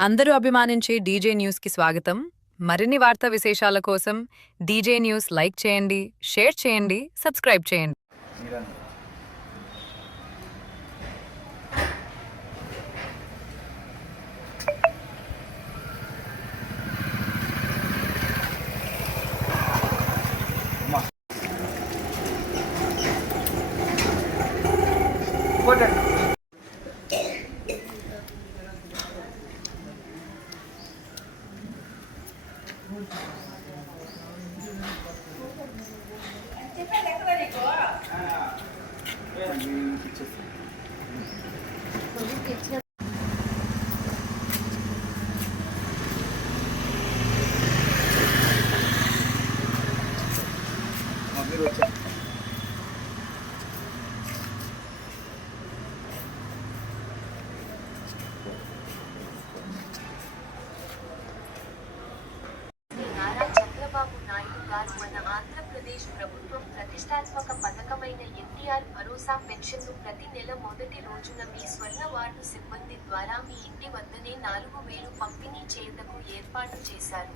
అందరూ అభిమానించే డీజే న్యూస్కి స్వాగతం. మరిన్ని వార్తా విశేషాల కోసం డీజే న్యూస్ లైక్ చేయండి, షేర్ చేయండి, సబ్స్క్రైబ్ చేయండి. చంద్రబాబు నాయుడు గారు మన ఆంధ్రప్రదేశ్ ప్రభుత్వం ప్రతిష్టాత్మక పథకమైన ఎన్టీఆర్ భరోసా పెన్షన్ను ప్రతి నెల మొదటి రోజున మీ స్వర్ణ వార్డు సిబ్బంది ద్వారా మీ ఇంటి వద్దనే 4,000 పంపిణీ చేయుటకు ఏర్పాటు చేశారు.